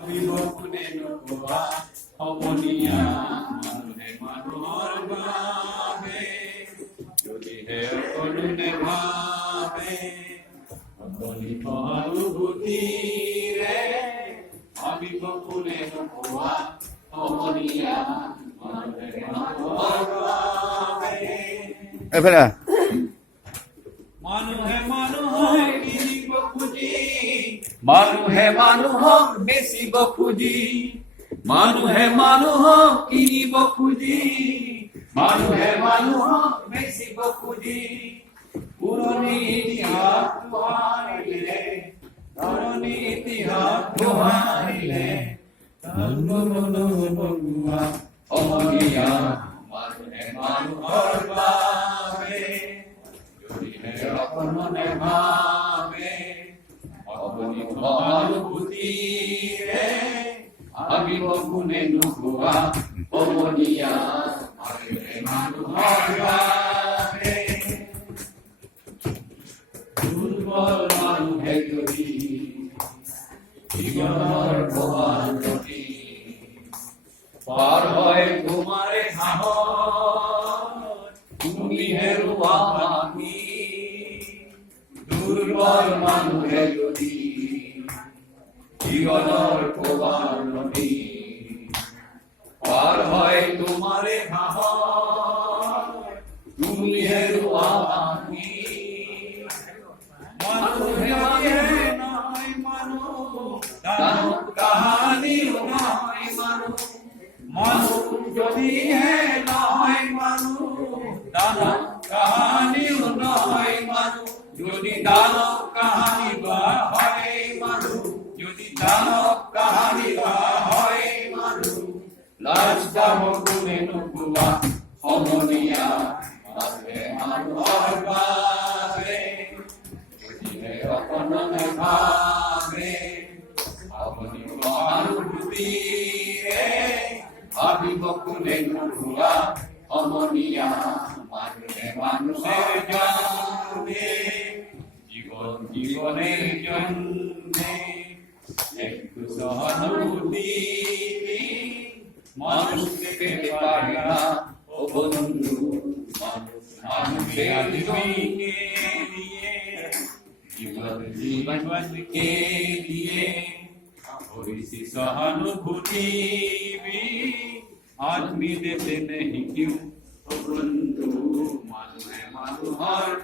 বিভকুনে নোকোৱা সমনীয়া মানুহে মানুহৰ বাবে যদিহে অকণে ভাবে অকণি সহানুভূতিৰে বিভকুনে নোকোৱা সমনীয়া মানুহে মানুহৰ বাবে এফালে মানুহে মানুহক কিনিব খুজি মানুহে মানুহক বেচিব খুজি মানুহে মানুহক কিনিব খুজি মানুহে মানুহক বেচিব খুজি পুৰণি ইতিহাস দোহাৰিলে পুৰণি ইতিহাস দোহাৰিলে বগুৱা সমনীয়া মানুহে মানুহৰ বাবে যদিহে অকণে ভাবে অকণি সহানুভূতিৰে বিভকুনে নোকোৱা সমনীয়া মানুহে মানুহৰ বাবে দুৰ্বল মানুহে যদি জীৱনৰ প্ৰবাল নদী পাৰ হয় তোমাৰে সাহস তুমি হেৰুৱা মানি দুৰ্বল মানুহে যদি জীৱনৰ প্ৰবাল নদী পাৰ হয় তোমাৰে সাহস তুমি হেৰুৱা মানি মানুহে নহয় মানুহ দানৱ কাহানিও নহয় মানুহ মানুহ যদিহে নহয় মানুহ দানৱ কাহানিও নহয় মানুহ যদি দানৱ কাহানি বা হয় মানুহ যদি দানৱ কাহানি বা হয় মানুহ লাজদাম কোনে নোকোৱা সমনীয়া মানুহে মানুহৰ বাবে যদিহে অকণে ভাবে আপুনি সহানুভূতিৰে বিভকুনে নোকোৱা সমনীয়া মানুহে মানুষের জন্যে জীবনের জন্যে একটু সহানুভূতি মানুষকে পেতে পারে না ও বন্ধু মানুষের জন্যে জীবনকে দিয়ে थोड़ी सहानुभूति भी आदमी देते नहीं क्यों बंधु मानो है मानो हर